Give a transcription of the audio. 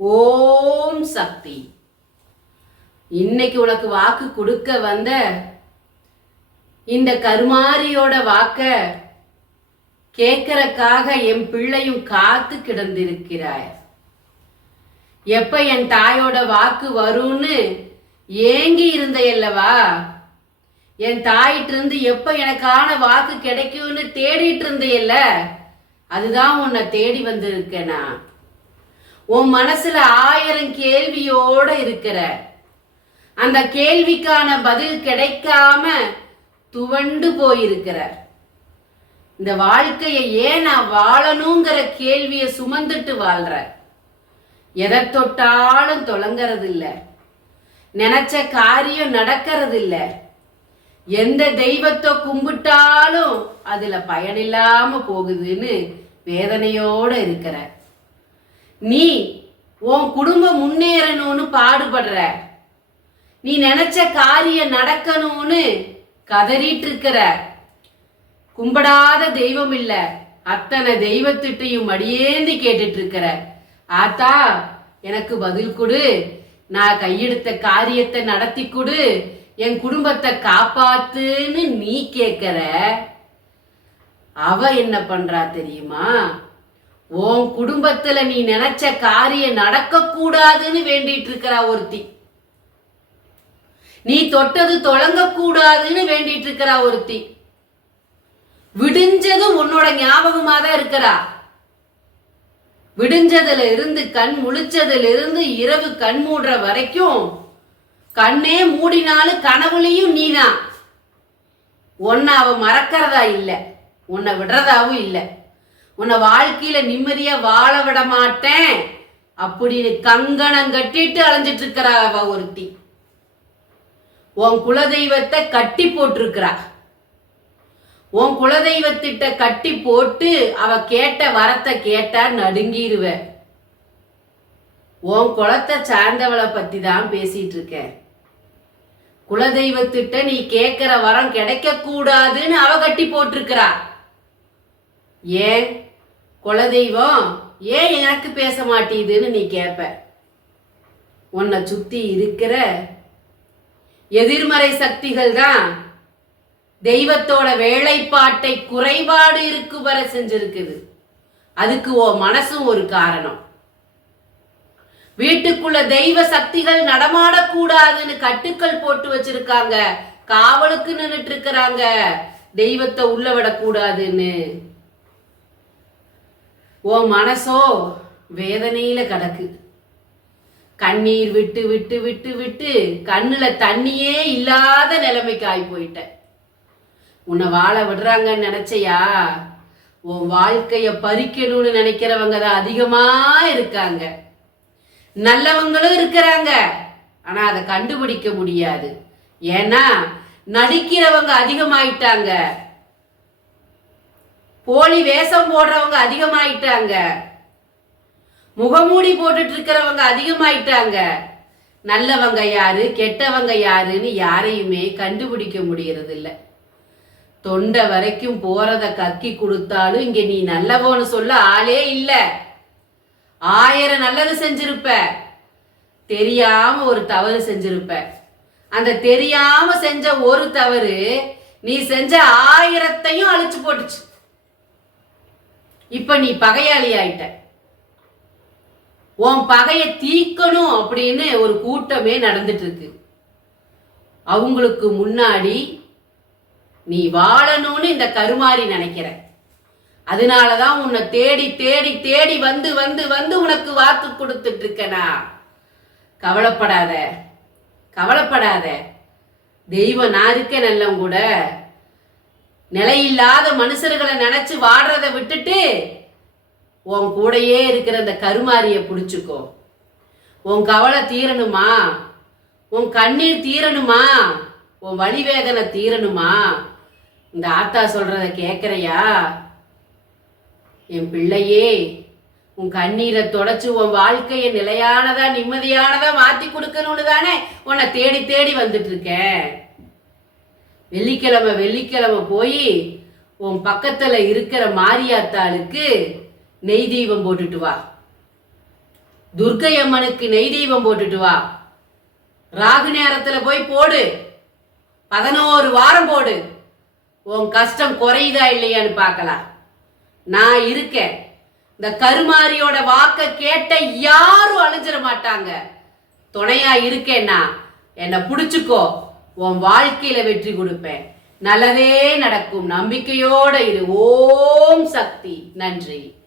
ஓம் சக்தி. இன்னைக்கு உனக்கு வாக்கு கொடுக்க வந்த இந்த கருமாரியோட வாக்க கேட்கறக்காக என் பிள்ளையும் காத்து கிடந்திருக்கிறாய். எப்ப என் தாயோட வாக்கு வரும்னு ஏங்கி இருந்தையல்லவா? என் தாயிட்டு இருந்து எப்ப எனக்கான வாக்கு கிடைக்கும்னு தேடிட்டு இருந்தையல்ல, அதுதான் உன்னை தேடி வந்திருக்கேனா. உன் மனசுல 1000 கேள்வியோட இருக்கிற, அந்த கேள்விக்கான பதில் கிடைக்காம துவண்டு போயிருக்கிற. இந்த வாழ்க்கையை ஏன் நான் வாழணுங்கிற கேள்விய சுமந்துட்டு வாழ்ற. எதை தொட்டாலும் தொடங்கிறது இல்ல, நினைச்ச காரியம் நடக்கிறது இல்ல, எந்த தெய்வத்தை கும்பிட்டாலும் அதுல பயனில்லாம போகுதுன்னு வேதனையோட இருக்கிற. நீ உன் குடும்பம் முன்னேறணும்னு பாடுபடுற, நீ நினைச்ச காரியம் நடக்கணும்னு கதறிட்டு இருக்கிற. கும்பிடாத தெய்வம் இல்ல, அத்தனை தெய்வத்திட்டையும் மடியேந்தி கேட்டுட்டு இருக்கிற. ஆத்தா எனக்கு பதில் கொடு, நான் கையெடுத்த காரியத்தை நடத்தி கொடு, என் குடும்பத்தை காப்பாத்துன்னு நீ கேட்கிற. அவ என்ன பண்றா தெரியுமா? உன் குடும்பத்துல நீ நினைச்ச காரியம் நடக்க கூடாதுன்னு வேண்டிட்டு இருக்கிறா ஒருத்தி. நீ தொட்டது தொடங்க கூடாதுன்னு வேண்டிட்டு இருக்கிறா ஒருத்தி. விடிஞ்சது உன்னோட ஞாபகமா தான் இருக்கிறா. விடிஞ்சதுல இருந்து கண் முழிச்சதுல இருந்து இரவு கண் மூடுற வரைக்கும் கண்ணே மூடினாலும் கனவுலையும் நீதான். உன்னை அவ மறக்கிறதா இல்ல, உன்னை விடுறதாவும் இல்லை. உன்னை வாழ்க்கையில நிம்மதியா வாழ விட மாட்டேன் அப்படின்னு கங்கணம் கட்டிட்டு அலைஞ்சிட்டு இருக்கிறா அவ ஒருத்தி. உன் குலதெய்வத்தை கட்டி போட்டிருக்கிறா. உன் குலதெய்வத்திட்ட கட்டி போட்டு அவ கேட்ட வரத்தை கேட்டா நடுங்கிருவ. உன் குலத்தை சார்ந்தவளை பத்தி தான் பேசிட்டு இருக்க. குலதெய்வத்திட்ட நீ கேட்கிற வரம் கிடைக்க கூடாதுன்னு அவ கட்டி போட்டிருக்கிறா. ஏன் குலதெய்வம் ஏன் எனக்கு பேச மாட்டேதுன்னு நீ கேட்ப. உன்னை சுத்தி இருக்கிற எதிர்மறை சக்திகள் தான் தெய்வத்தோட வேலைப்பாட்டை குறைபாடு இருக்கு வர செஞ்சிருக்குது. அதுக்கு ஓ மனசும் ஒரு காரணம். வீட்டுக்குள்ள தெய்வ சக்திகள் நடமாடக்கூடாதுன்னு கட்டுக்கள் போட்டு வச்சிருக்காங்க, காவலுக்கு நின்றுட்டு இருக்கிறாங்க, தெய்வத்தை உள்ள விடக்கூடாதுன்னு. ஓ மனசோ வேதனையில கிடக்கு. கண்ணீர் விட்டு விட்டு விட்டு விட்டு கண்ணுல தண்ணியே இல்லாத நிலைமைக்கு ஆகி போயிட்ட. உன்னை வாழ விடுறாங்கன்னு நினைச்சையா? உன் வாழ்க்கைய பறிக்கணும்னு நினைக்கிறவங்க தான் அதிகமா இருக்காங்க. நல்லவங்களும் இருக்கிறாங்க, ஆனா அதை கண்டுபிடிக்க முடியாது. ஏன்னா நடிக்கிறவங்க அதிகமாயிட்டாங்க, போலி வேஷம் போடுறவங்க அதிகமாயிட்டாங்க, முகமூடி போட்டுட்டு இருக்கிறவங்க அதிகமாயிட்டாங்க. நல்லவங்க யாரு கெட்டவங்க யாருன்னு யாரையுமே கண்டுபிடிக்க முடியறது இல்லை. தொண்டை வரைக்கும் போறத கக்கி கொடுத்தாலும் இங்க நீ நல்லவன்னு சொல்ல ஆளே இல்ல. 1000 நல்லது செஞ்சிருப்ப, தெரியாம ஒரு தவறு செஞ்சிருப்ப. அந்த தெரியாம செஞ்ச ஒரு தவறு நீ செஞ்ச 1000த்தையும் அழிச்சு போட்டுச்சு. இப்ப நீ பகையாளி ஆயிட்ட. உன் பகைய தீக்கணும் அப்படின்னு ஒரு கூட்டமே நடந்துட்டு இருக்கு. அவங்களுக்கு முன்னாடி நீ வாழணும்னு இந்த கருமாரி நினைக்கிற. அதனாலதான் உன்னை தேடி தேடி தேடி வந்து வந்து வந்து உனக்கு வாக்கு கொடுத்துட்டு இருக்கனா. கவலைப்படாத, கவலைப்படாத. தெய்வம் நான் இருக்க நல்லவங்க கூட. நிலையில்லாத மனுஷர்களை நினைச்சு வாடுறத விட்டுட்டு உன் கூடையே இருக்கிற அந்த கருமாரிய பிடிச்சுக்கோ. உன் கவலை தீரணுமா, உன் கண்ணீர் தீரணுமா, உன் வலி வேதனை தீரணுமா, இந்த ஆத்தா சொல்றத கேட்கறையா? என் பிள்ளையே, உன் கண்ணீரை தொடச்சு உன் வாழ்க்கைய நிலையானதா நிம்மதியானதா மாத்தி கொடுக்கணும்னு தானே உன்னை தேடி தேடி வந்துட்டு இருக்கேன். வெள்ளிக்கிழமை வெள்ளிக்கிழமை போய் உன் பக்கத்துல இருக்கிற மாரியாத்தாளுக்கு நெய் தீபம் போட்டுட்டு வா. துர்க்கை அம்மனுக்கு நெய் தீபம் போட்டுட்டு வா. ராகு நேரத்துல போய் போடு. 11 வாரம் போடு. உன் கஷ்டம் குறையுதா இல்லையான்னு பார்க்கலாம். நான் இருக்கேன். இந்த கருமாரியோட வாக்க கேட்ட யாரும் அழிஞ்சிட மாட்டாங்க. துணையா இருக்கேன்னா என்னை புடிச்சுக்கோ. உன் வாழ்க்கையில வெற்றி கொடுப்பேன். நல்லதே நடக்கும். நம்பிக்கையோட இரு. ஓம் சக்தி. நன்றி.